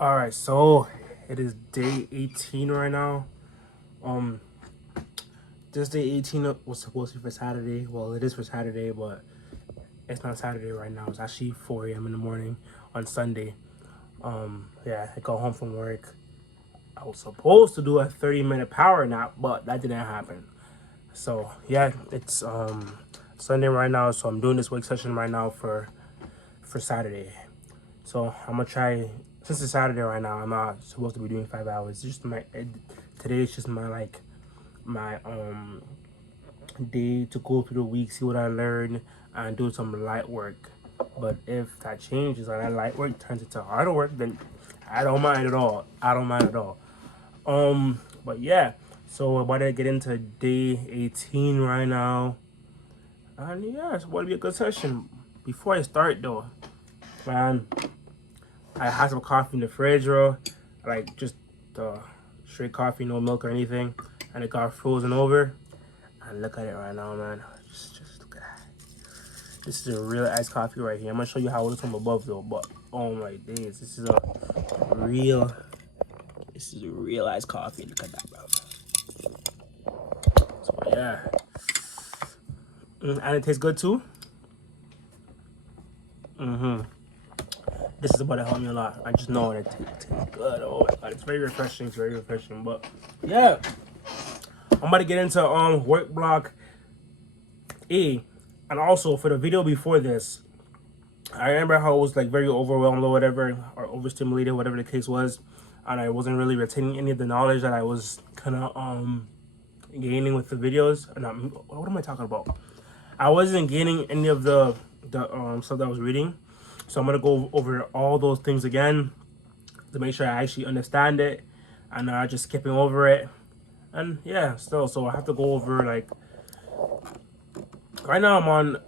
All right, so it is day 18 right now. Um, this day 18 was supposed to be for Saturday. Well, it is for Saturday, but it's not Saturday right now. It's actually 4 a.m. in the morning on Sunday. Yeah, I got home from work. I was supposed to do a 30-minute power nap, but that didn't happen. So yeah, it's Sunday right now. So I'm doing this wake session right now for Saturday. So I'm gonna try. Since it's Saturday right now, I'm not supposed to be doing 5 hours. Just today is just my day to go through the week, see what I learned, and do some light work. But if that changes and that light work turns into harder work, then I don't mind at all. I don't mind at all. But yeah, so we're about to get into day 18 right now. And yeah, it's about to be a good session. Before I start though, man, I had some coffee in the fridge, bro. Like just straight coffee, no milk or anything. And it got frozen over. And look at it right now, man. Just look at that. This is a real iced coffee right here. I'm gonna show you how it looks from above though. But oh my days, real this is a real iced coffee. Look at that, bro. So yeah. And it tastes good too. This is about to help me a lot. I just know it tastes good. Oh my god, it's very refreshing. It's very refreshing. But yeah, I'm about to get into work block A. And also for the video before this, I remember how I was like very overwhelmed or whatever, or overstimulated, whatever the case was, and I wasn't really retaining any of the knowledge that I was kind of gaining with the videos. And what am I talking about? I wasn't gaining any of the stuff that I was reading, so I'm gonna go over all those things again to make sure I actually understand it and not just skipping over it. And yeah, still, so I have to go over like right now I'm on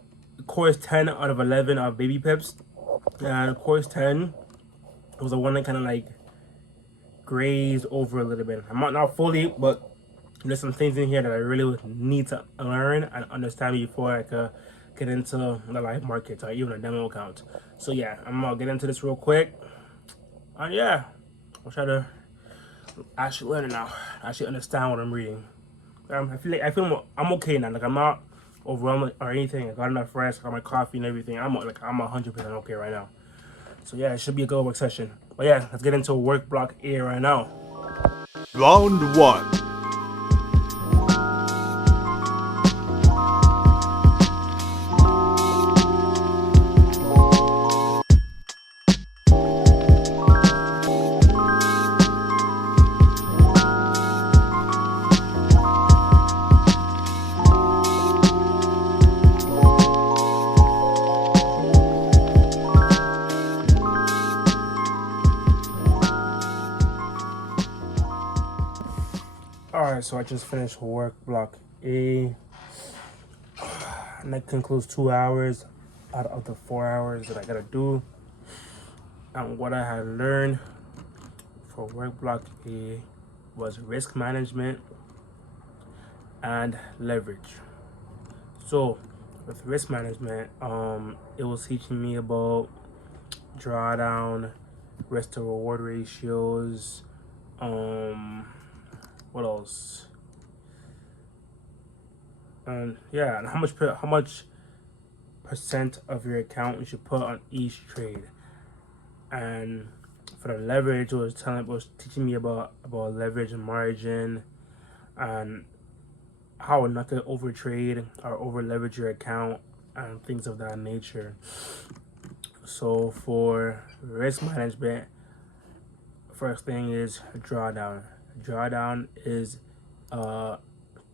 course 10 out of 11 of Baby Pips, and course 10 was the one that kind of like grazed over a little bit. I'm not fully, but there's some things in here that I really would need to learn and understand before I could get into the live market or even a demo account. So yeah, I'm gonna get into this real quick. And yeah, I'll try to actually learn it now. Actually understand what I'm reading. I'm okay now. Like I'm not overwhelmed or anything. I got enough rest. I got my coffee and everything. I'm 100% okay right now. So yeah, it should be a good work session. But yeah, let's get into work block A right now. Round 1. Alright, so I just finished work block A. And that concludes 2 hours out of the 4 hours that I gotta do. And what I had learned for work block A was risk management and leverage. So with risk management, it was teaching me about drawdown, risk to reward ratios, what else? And yeah, and how much percent of your account you should put on each trade. And for the leverage, it was teaching me about leverage and margin, and how not to over trade or over leverage your account and things of that nature. So for risk management, first thing is drawdown. Drawdown is a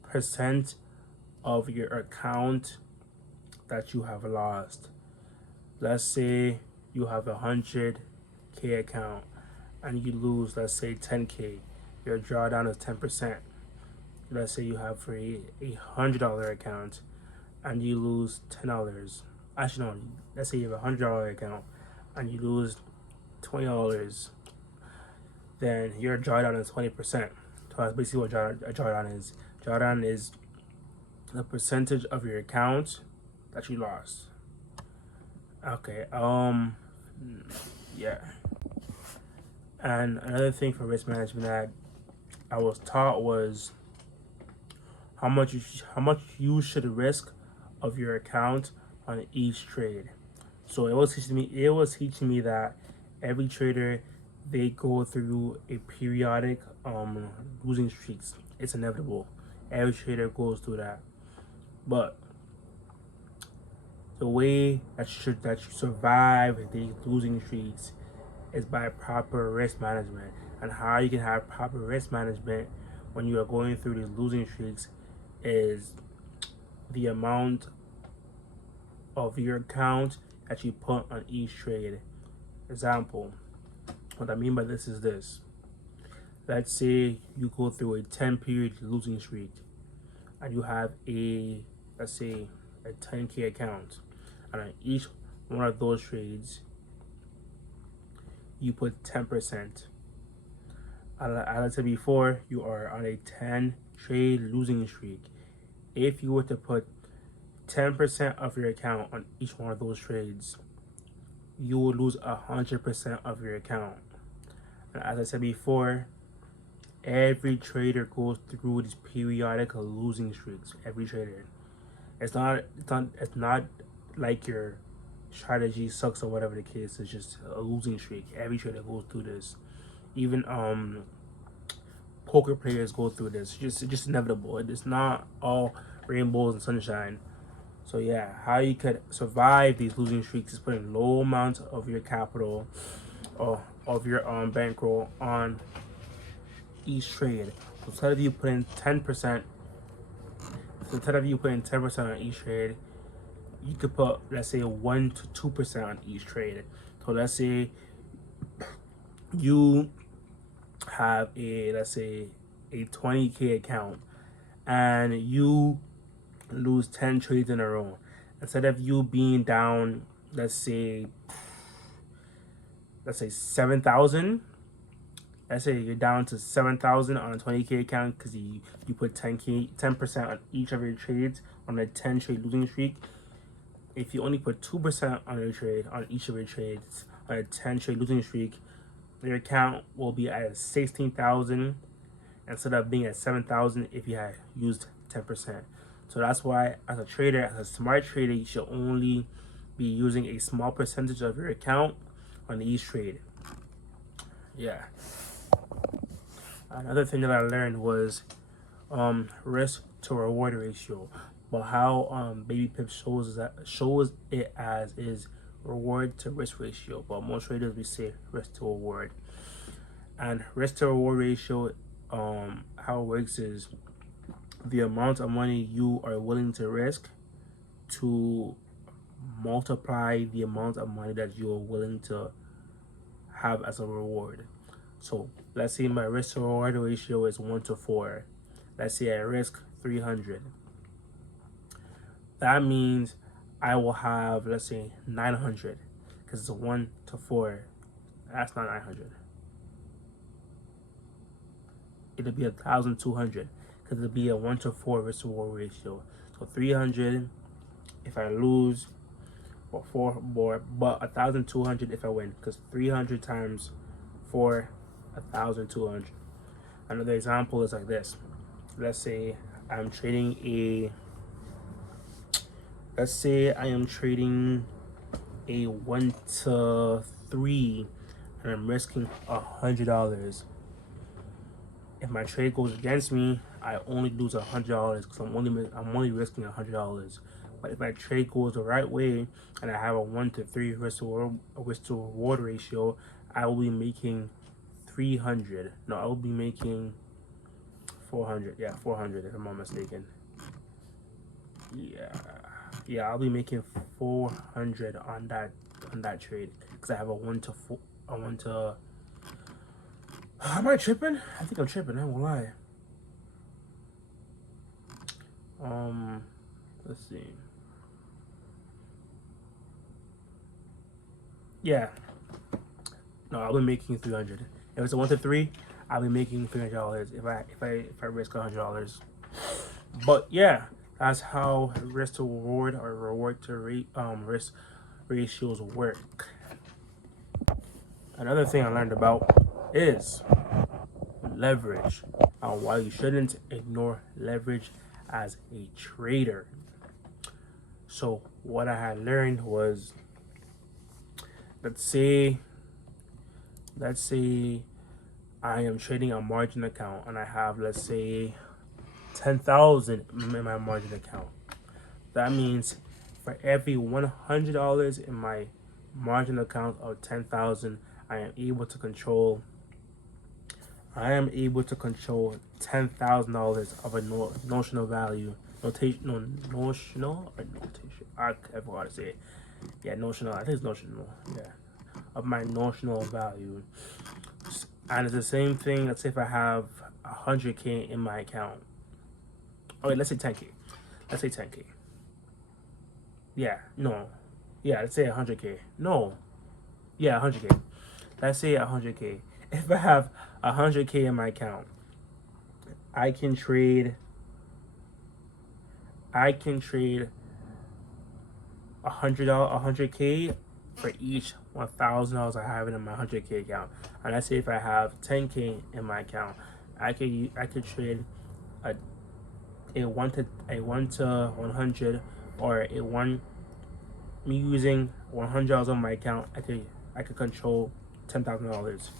percent of your account that you have lost. Let's say you have 100K account and you lose, let's say 10K. Your drawdown is 10%. Let's say you have for a $100 account and you lose $10. Actually, no, let's say you have $100 account and you lose $20. Then your drawdown is 20%. So that's basically what a drawdown is. Drawdown is the percentage of your account that you lost. Okay, yeah. And another thing for risk management that I was taught was how much you should risk of your account on each trade. So it was teaching me that every trader, they go through a periodic losing streaks. It's inevitable. Every trader goes through that. But the way that you survive these losing streaks is by proper risk management. And how you can have proper risk management when you are going through these losing streaks is the amount of your account that you put on each trade. Example, what I mean by this is this. Let's say you go through a 10-period losing streak and you have let's say, a 10K account. And on each one of those trades, you put 10%. As I said before, you are on a 10-trade losing streak. If you were to put 10% of your account on each one of those trades, you will lose 100% of your account. And as I said before, every trader goes through these periodic losing streaks. Every trader. It's not like your strategy sucks or whatever the case. It's just a losing streak. Every trader goes through this. Even poker players go through this. It's just inevitable. It's not all rainbows and sunshine. So yeah, how you could survive these losing streaks is putting low amounts of your capital or of your bankroll on each trade. So instead of you putting 10%, on each trade, you could put, let's say, 1 to 2% on each trade. So let's say you have let's say a 20K account and you lose 10 trades in a row. Instead of you being down, let's say 7,000. Let's say you're down to 7,000 on a 20K account because you put 10% on each of your trades on a 10-trade losing streak. If you only put 2% on your trade on each of your trades on a 10-trade losing streak, your account will be at 16,000 instead of being at 7,000 if you had used 10%. So that's why, as a trader, as a smart trader, you should only be using a small percentage of your account on each trade. Yeah. Another thing that I learned was risk to reward ratio. But how Baby Pip shows it as is reward to risk ratio. But most traders, we say risk to reward. And risk to reward ratio, how it works is the amount of money you are willing to risk to multiply the amount of money that you are willing to have as a reward. So let's say my risk to reward ratio is 1 to 4. Let's say I risk 300. That means I will have, let's say, 900 because it's a 1 to 4. That's not 900. It'll be 1,200 because it'll be a 1 to 4 risk to reward ratio. So 300 if I lose, or 4 more, but 1,200 if I win, because 300 times 4, 1,200. Another example is like this. Let's say I am trading a 1 to 3 and I'm risking $100. If my trade goes against me, I only lose $100 because I'm only risking $100. But if my trade goes the right way and I have a 1 to 3 risk to reward ratio, I will be making 300. No, I will be making 400. Yeah, 400 if I'm not mistaken. Yeah, I'll be making 400 on that trade because I have a 1 to 4. Am I tripping? I think I'm tripping. I won't lie. Let's see. Yeah. No, I'll be making 300. If it's a 1 to 3, I'll be making $300 if I risk $100. But yeah, that's how risk to reward or reward to risk ratios work. Another thing I learned about is leverage, and why you shouldn't ignore leverage as a trader. So what I had learned was, let's say I am trading a margin account and I have, let's say, 10,000 in my margin account. That means for every $100 in my margin account of 10,000, I am able to control $10,000 of a notional value. Notional or notation. I forgot how to say it. Yeah, notional. I think it's notional. Yeah, of my notional value. And it's the same thing. Let's say if I have 100K in my account. Okay, let's say 10K. Let's say 10K. Yeah, no. Yeah, let's say 100K. No. Yeah, 100K. Let's say 100K. If I have 100K in my account, I can trade 100K for each $1,000 I have in my 100K account. And let's say if I have 10K in my account, I could trade a 1 to 100, or me using $100 on my account, I could control $10,000.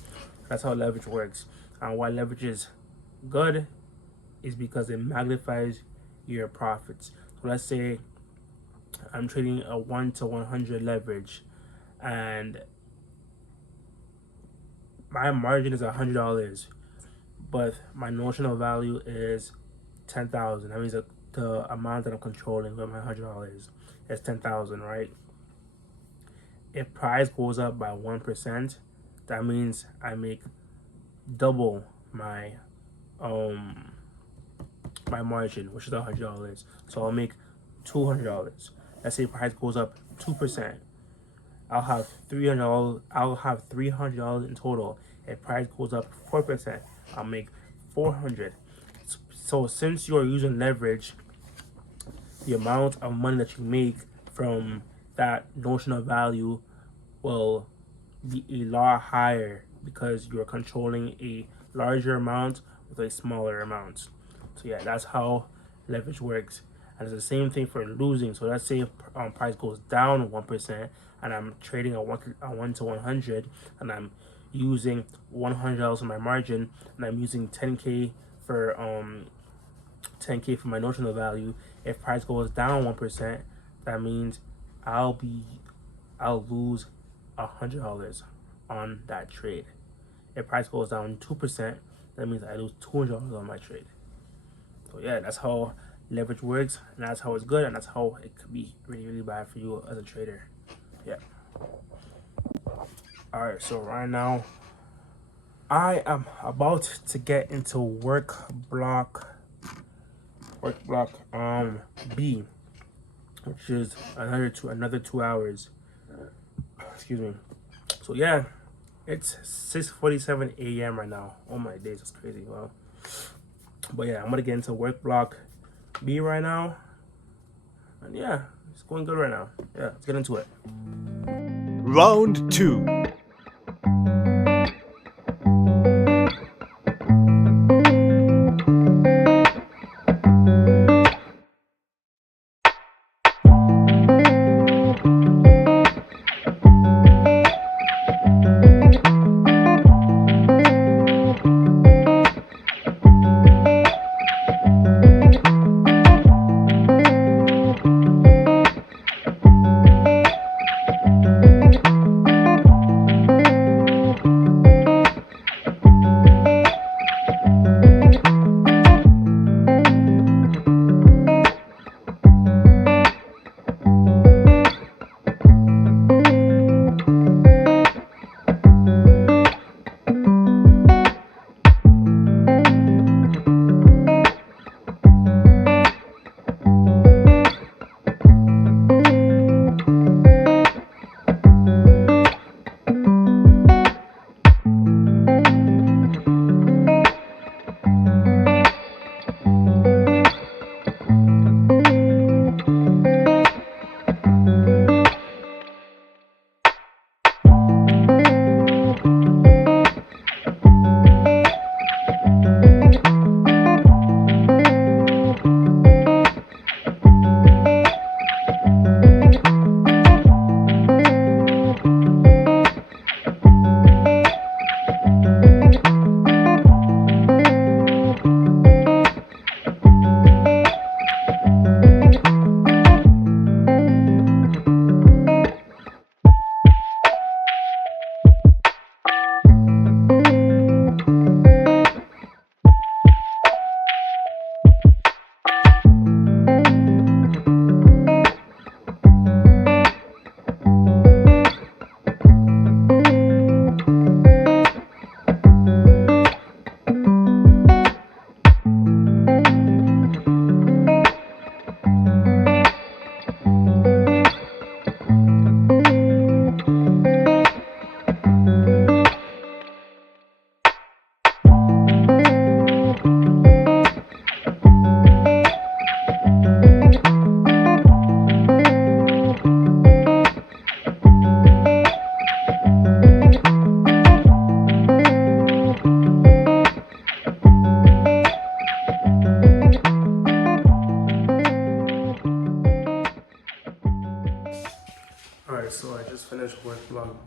That's how leverage works. And why leverage is good is because it magnifies your profits. So let's say I'm trading a 1 to 100 leverage, and my margin is $100, but my notional value is 10,000. That means the amount that I'm controlling with my $100 is 10,000, right? If price goes up by 1%, that means I make double my my margin, which is $100. So I'll make $200. Let's say price goes up 2%. I'll have $300. I'll have $300 in total. If price goes up 4%, I'll make $400. So since you are using leverage, the amount of money that you make from that notional value will be a lot higher because you're controlling a larger amount with a smaller amount. So yeah, that's how leverage works. And it's the same thing for losing. So let's say if price goes down 1% and I'm trading a 1 to 100 and I'm using $100 in my margin and I'm using 10K for 10K for my notional value. If price goes down 1%, that means I'll lose $100 on that trade. If price goes down 2%, that means I lose $200 on my trade. So yeah, that's how leverage works, and that's how it's good, and that's how it could be really, really bad for you as a trader. Yeah. All right, so right now I am about to get into work block B, which is another 2 hours. Excuse me. So yeah, it's 6:47 a.m. right now. Oh my days, that's crazy. Wow. But yeah, I'm gonna get into work block B right now, and yeah, it's going good right now. Yeah, let's get into it. Round 2.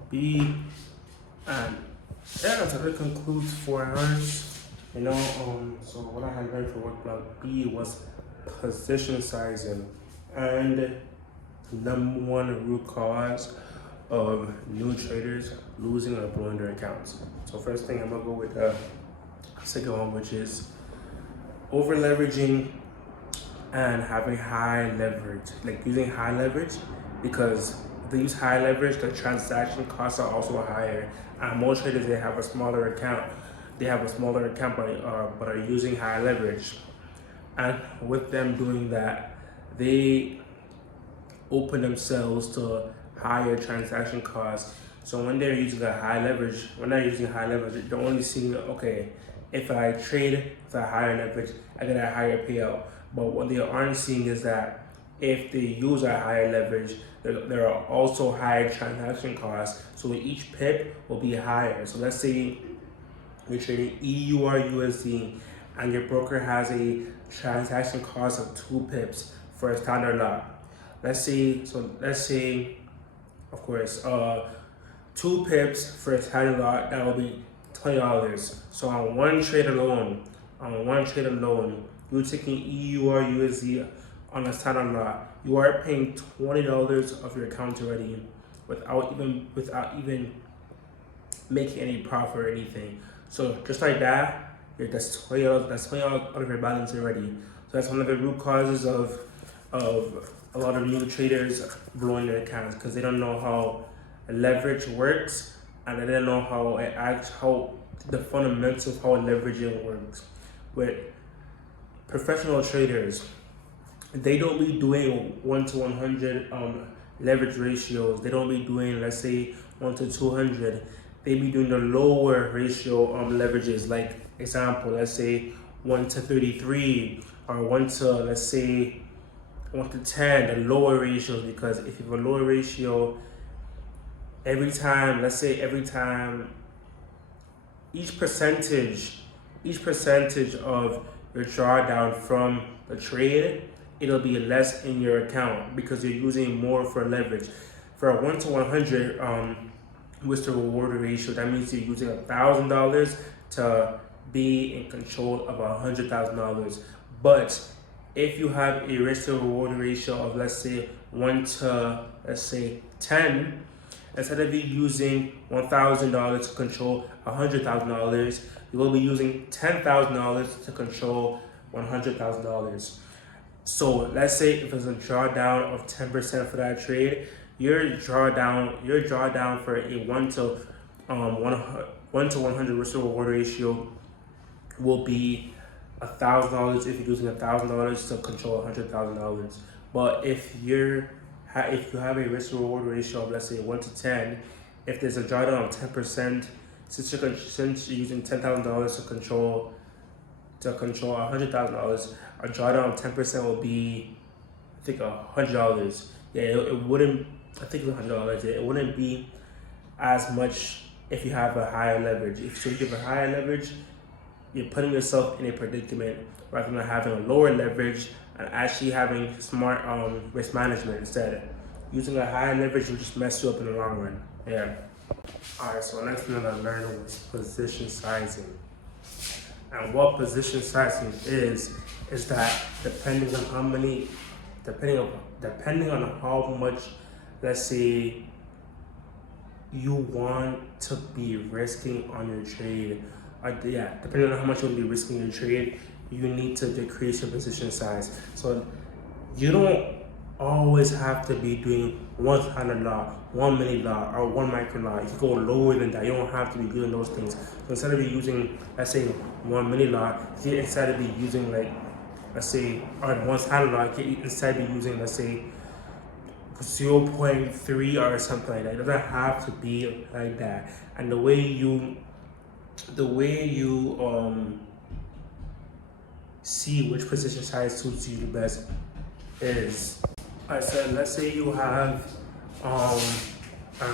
B. And yeah, so that concludes 4 hours. So what I had learned for work block B was position sizing and number one root cause of new traders losing or blowing their accounts. So first thing, I'm gonna go with the second one, which is over leveraging and having high leverage, like using high leverage, because if they use high leverage, the transaction costs are also higher. And most traders, they have a smaller account. But are using high leverage. And with them doing that, they open themselves to higher transaction costs. So when they're using high leverage, they're only seeing, okay, if I trade with a higher leverage, I get a higher payout. But what they aren't seeing is that if they use a higher leverage, there are also higher transaction costs. So each pip will be higher. So let's say you're trading EUR USD and your broker has a transaction cost of 2 pips for a standard lot. Let's say, of course, 2 pips for a standard lot, that will be $20. So on one trade alone, you're taking EUR USD on a standard lot, you are paying $20 of your account already without even making any profit or anything. So just like that, that's $20 out of your balance already. So that's one of the root causes of a lot of new traders blowing their accounts, because they don't know how leverage works, and they don't know how the fundamentals of how leveraging works. With professional traders, they don't be doing 1 to 100 leverage ratios. They don't be doing, let's say, 1 to 200. They be doing the lower ratio leverages. Like example, let's say 1 to 33 or 1 to, let's say, 1 to 10, the lower ratios. Because if you have a lower ratio, every time each percentage of your drawdown from the trade, it'll be less in your account because you're using more for leverage. For a 1 to 100 risk to reward ratio, that means you're using $1,000 to be in control of $100,000. But if you have a risk to reward ratio of, let's say, 1 to, let's say, 10, instead of you using $1,000 to control $100,000, you will be using $10,000 to control $100,000. So let's say if it's a drawdown of 10% for that trade, your drawdown for a 1 to 100 risk to reward ratio will be $1,000 if you're using $1,000 to control $100,000. But if you have a risk to reward ratio of, let's say, 1 to 10, if there's a drawdown of 10%, since you're using $10,000 to control $100,000, a drawdown of 10% will be, I think, $100. Yeah, it wouldn't. I think it's $100. It wouldn't be as much if you have a higher leverage. If you have a higher leverage, you're putting yourself in a predicament rather than having a lower leverage and actually having smart risk management instead. Using a higher leverage will just mess you up in the long run. Yeah. Alright, so next thing that I learned was position sizing. And what position sizing is that depending on how much, let's say, you want to be risking on your trade, depending on how much you want to be risking your trade, you need to decrease your position size. So you don't always have to be doing 1 standard lot, 1 mini lot, or 1 micro lot. You can go lower than that. You don't have to be doing those things. So instead of using, let's say, 1 mini lot, instead of be using, like, let's say, or 1 standard lot, instead of be using, let's say, 0.3 or something like that. It doesn't have to be like that. And the way you see which position size suits you the best is, I said, let's say you have a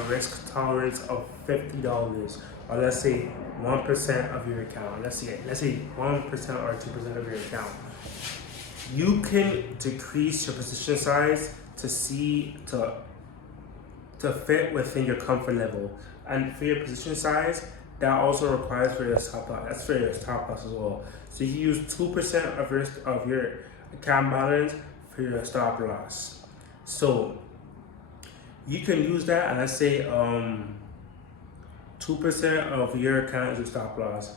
risk tolerance of $50, or let's say 1% of your account. Let's say 1% or 2% of your account. You can decrease your position size to to fit within your comfort level. And for your position size, that also requires for your stop loss. That's for your stop loss as well. So you use 2% of your account balance for your stop loss. So you can use that, and let's say 2% of your account is your stop loss,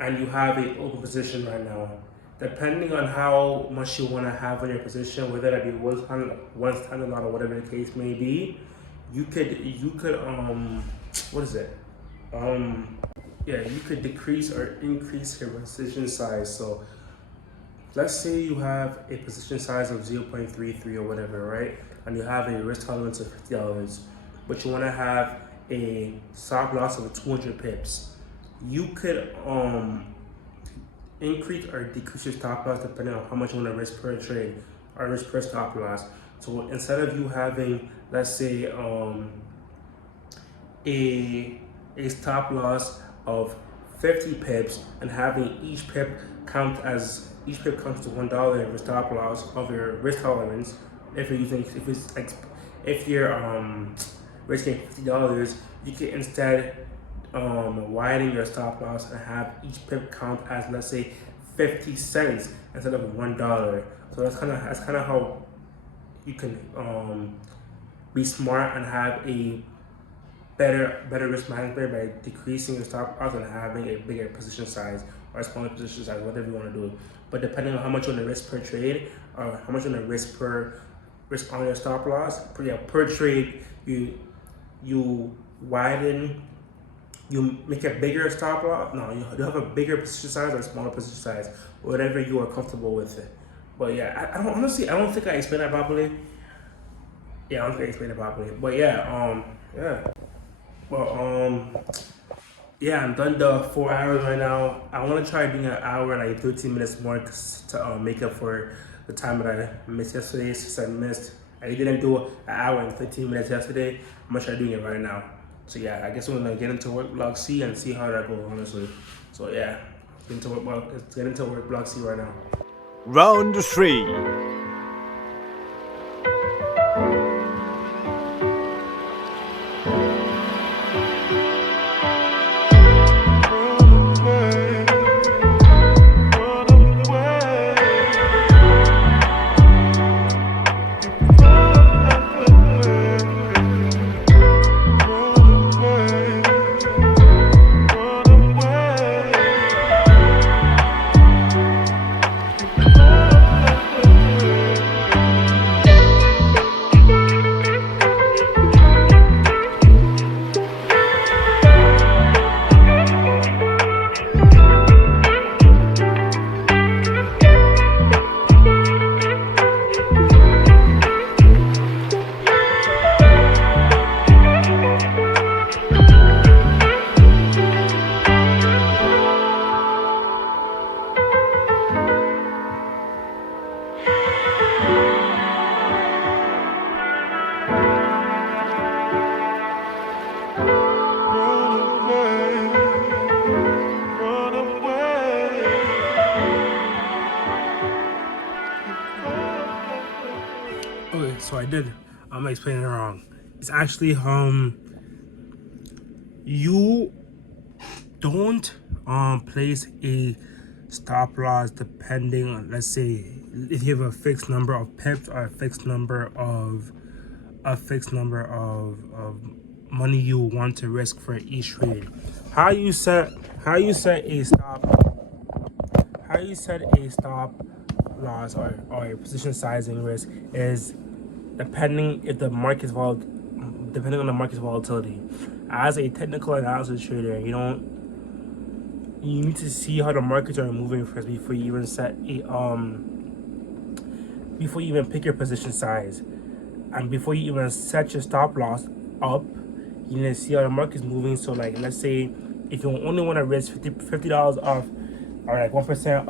and you have an open position right now. Depending on how much you want to have on your position, whether that be one standard lot or whatever the case may be, you could what is it? You could decrease or increase your position size. So let's say you have a position size of 0.33 or whatever, right? And you have a risk tolerance of $50, but you want to have a stop loss of 200 pips. You could increase or decrease your stop loss depending on how much you want to risk per trade or risk per stop loss. So instead of you having, let's say, a stop loss of 50 pips and having each pip counts to $1 of your stop loss of your risk tolerance. If you're risking $50, you can instead widen your stop loss and have each pip count as, let's say, 50 cents instead of $1. So that's kind of how you can be smart and have a better risk management by decreasing your stop loss and having a bigger position size or a smaller position size, whatever you want to do. But depending on how much you want to risk per trade or how much you want to risk on your stop loss, per trade, you widen, you make a bigger stop loss. No, you have a bigger position size or a smaller position size, whatever you are comfortable with it. But yeah, I don't think I explained that properly. Yeah, I don't think I explained it properly. But yeah, I'm done the 4 hours right now. I want to try doing an hour and like 13 minutes more to make up for the time that I missed yesterday. Since I didn't do an hour and 15 minutes yesterday, I'm gonna try doing it right now. So yeah, I guess I'm gonna get into work block C and see how that goes, honestly. So yeah, let's get into work block C right now. Round 3. Okay, so I'm explaining it wrong. It's actually you don't place a stop loss depending on, let's say, if you have a fixed number of pips or a fixed number of money you want to risk for each trade. How you set a stop loss or your position sizing risk is depending on the market's volatility. As a technical analysis trader, you need to see how the markets are moving first before you even pick your position size, and before you even set your stop loss up, you need to see how the market's moving. So like, let's say if you only want to risk $50 off, or like 1%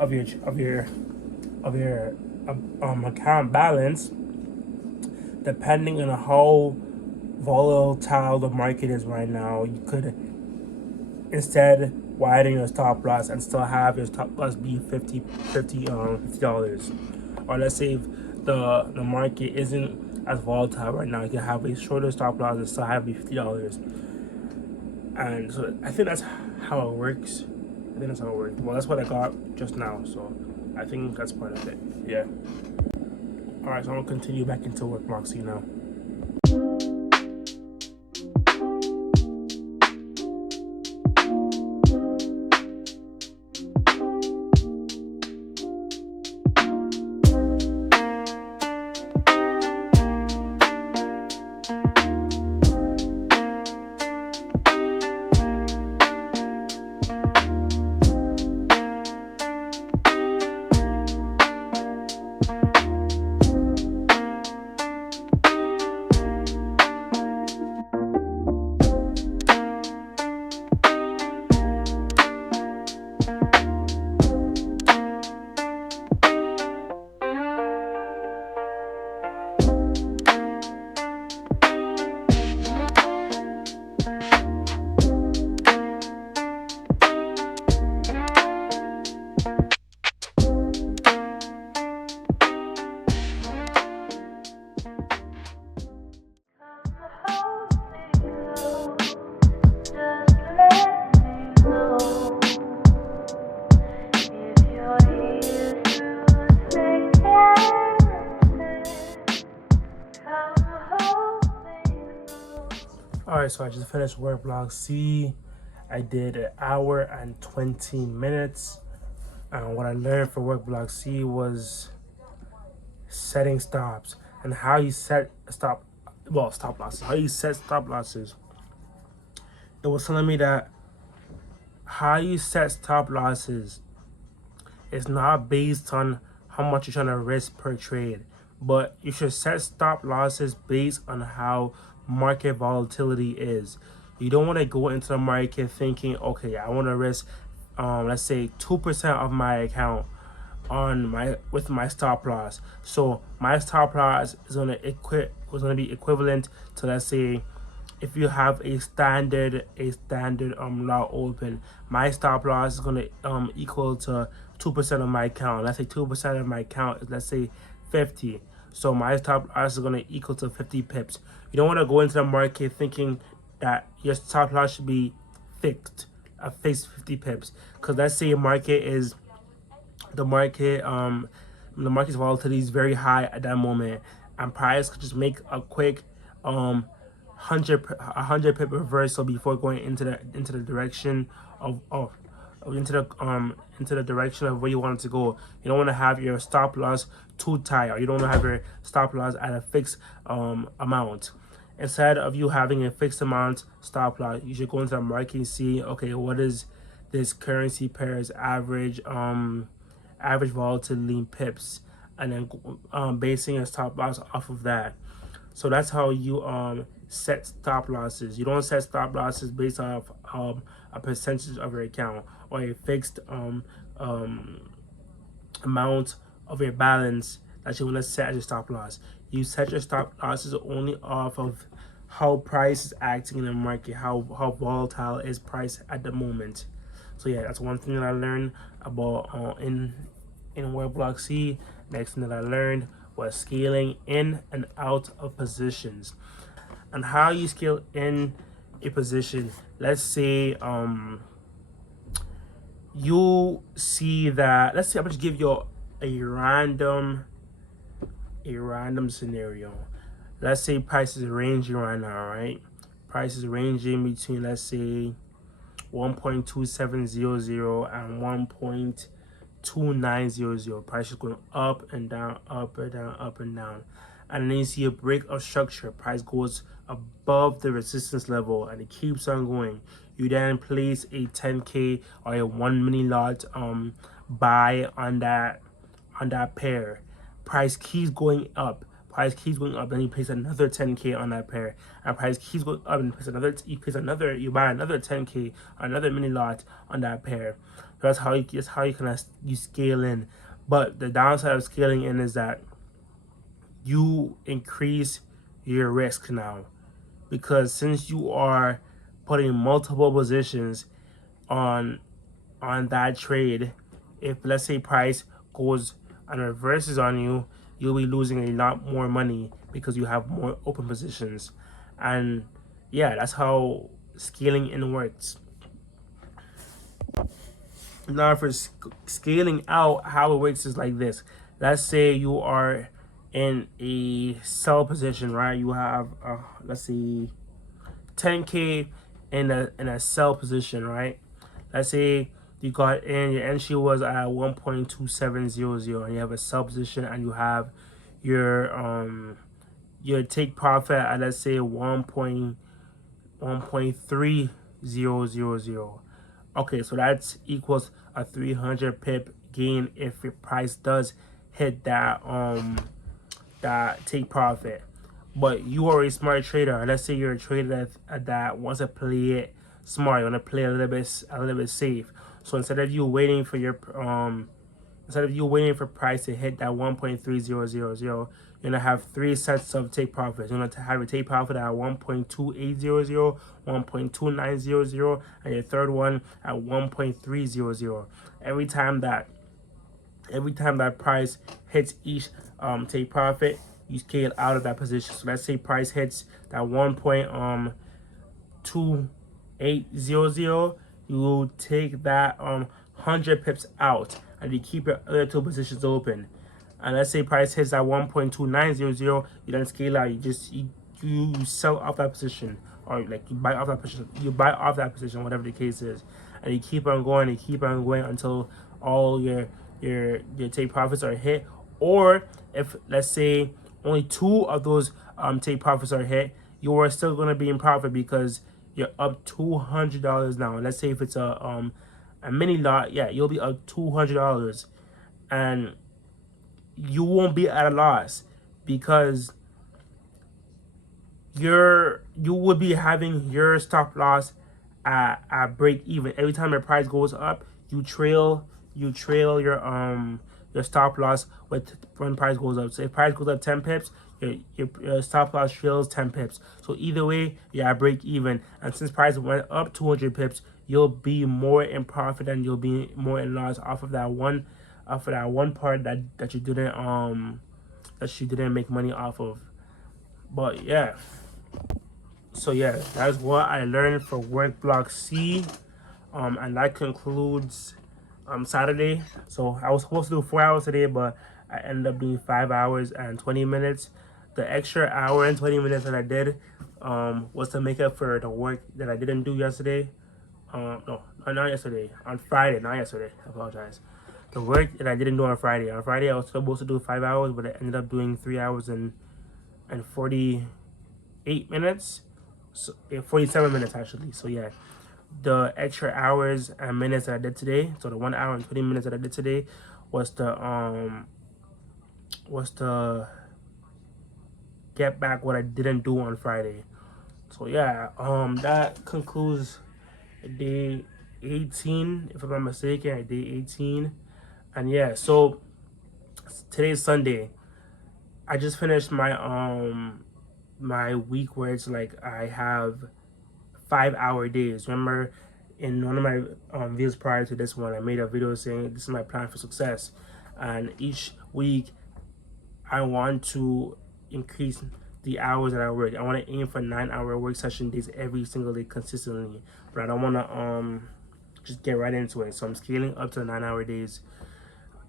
of your account balance, depending on how volatile the market is right now, you could instead widen your stop loss and still have your stop loss be $50. Or let's say if the market isn't as volatile right now. You can have a shorter stop loss and still have $50. And so I think that's how it works. I think that's how it works. Well, that's what I got just now, so I think that's part of it. Yeah. All right, so I'm gonna continue back into work block C now. Alright, so I just finished work block C. I did an hour and 20 minutes. And what I learned for work block C was setting stops and how you set stop losses. How you set stop losses. It was telling me that how you set stop losses is not based on how much you're trying to risk per trade, but you should set stop losses based on how market volatility is. You don't want to go into the market thinking, okay, I want to risk let's say 2% of my account on my stop loss. So my stop loss is going to be equivalent to, let's say, if you have a standard lot open, my stop loss is going to equal to 2% of my account. Let's say 2% of my account is, let's say, 50. So my stop loss is going to equal to 50 pips. You don't want to go into the market thinking that your stop loss should be fixed, a fixed 50 pips. Because let's say the market's volatility is very high at that moment, and price could just make a quick 100 pip reversal before going into the direction into the direction of where you want it to go. You don't want to have your stop loss too tight, or you don't want to have your stop loss at a fixed amount. Instead of you having a fixed amount stop loss, you should go into the market and see, okay, what is this currency pair's average volatility in pips, and then basing your stop loss off of that. So that's how you set stop losses. You don't set stop losses based off a percentage of your account or a fixed amount of your balance that you want to set as your stop loss. You set your stop losses only off of how price is acting in the market, how volatile is price at the moment. So yeah, that's one thing that I learned about in work block C. Next thing that I learned was scaling in and out of positions. And how you scale in a position. Let's say you see that, let's say I'm just give you a random scenario. Let's say price is ranging right now, right? Price is ranging between, let's say, 1.2700 and 1.2900. Price is going up and down, up and down, up and down. And then you see a break of structure. Price goes above the resistance level and it keeps on going. You then place a 10k or a 1 mini lot buy on that pair. Price keeps going up. Then you place another 10k on that pair, and price keeps going up, and you buy another 10k, another mini lot on that pair. So that's how you scale in. But the downside of scaling in is that you increase your risk now, because since you are putting multiple positions on that trade, if let's say price goes and reverses on you, you'll be losing a lot more money because you have more open positions. And yeah, that's how scaling in works. Now for scaling out, how it works is like this. Let's say you are in a sell position, right? You have let's see 10K in a sell position, right? Let's say you got in, your entry was at 1.2700 and you have a sell position, and you have your take profit at, let's say, 1.3000. Okay, so that equals a 300 pip gain if your price does hit that that take profit. But you are a smart trader. Let's say you're a trader that wants to play it smart. You want to play a little bit safe. So instead of you waiting for price to hit that 1.3000, you're gonna have 3 sets of take profits. You're gonna have a take profit at 1.2800, 1.2900, and your third one at 1.300. Every time that price hits each take profit, you scale out of that position. So let's say price hits that 1.2800, you will take that 100 pips out, and you keep your other 2 positions open. And let's say price hits at 1.2900, you then scale out. You sell off that position, or like you buy off that position. Whatever the case is, and you keep on going until all your take profits are hit. Or if, let's say, only 2 of those take profits are hit, you are still going to be in profit because you're up $200 now. Let's say if it's a mini lot, yeah, you'll be up $200, and you won't be at a loss because you would be having your stop loss at break even. Every time your price goes up, you trail your stop loss with when price goes up. So if price goes up 10 pips, your stop loss trails 10 pips. So either way, you're at break even. And since price went up 200 pips, you'll be more in profit and you'll be more in loss off of that one part that you didn't make money off of. But yeah. So yeah, that's what I learned for work block C. And that concludes Saturday. So I was supposed to do 4 hours today, but I ended up doing 5 hours and 20 minutes. The extra hour and 20 minutes that I did was to make up for the work that I didn't do yesterday. No, not yesterday. On Friday, not yesterday. I apologize. The work that I didn't do on Friday. On Friday, I was supposed to do 5 hours, but I ended up doing 3 hours and 48 minutes. So 47 minutes actually. So yeah, the extra hours and minutes that I did today, so the 1 hour and 20 minutes that I did today, was to get back what I didn't do on Friday. So yeah, that concludes day 18, if I'm not mistaken, day 18. And yeah, so today's Sunday. I just finished my my week where it's like I have 5-hour days. Remember, in one of my videos prior to this one, I made a video saying this is my plan for success, and each week I want to increase the hours that I work. I want to aim for 9-hour work session days every single day consistently, but I don't want to just get right into it. So I'm scaling up to 9-hour days,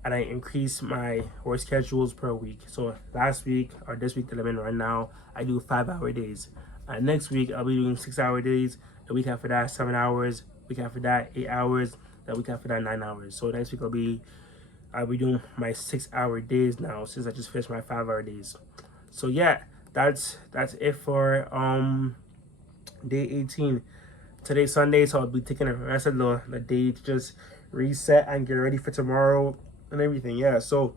and I increase my work schedules per week. So last week, or this week that I'm in right now, I do 5-hour days. Next week I'll be doing 6-hour days. The week after that, 7 hours. Week after that, 8 hours. The week after that, 9 hours. So next week I'll be doing my 6-hour days now, since I just finished my 5-hour days. So yeah, that's it for day 18. Today's Sunday, so I'll be taking the rest of the day to just reset and get ready for tomorrow and everything. Yeah, so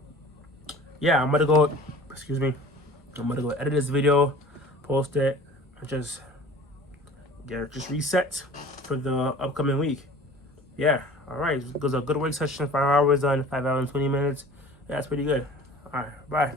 yeah, I'm gonna go edit this video, post it, and just reset for the upcoming week. Yeah, all right, it was a good work session. 5 hours done, 5 hours and 20 minutes. Yeah, that's pretty good. All right, bye.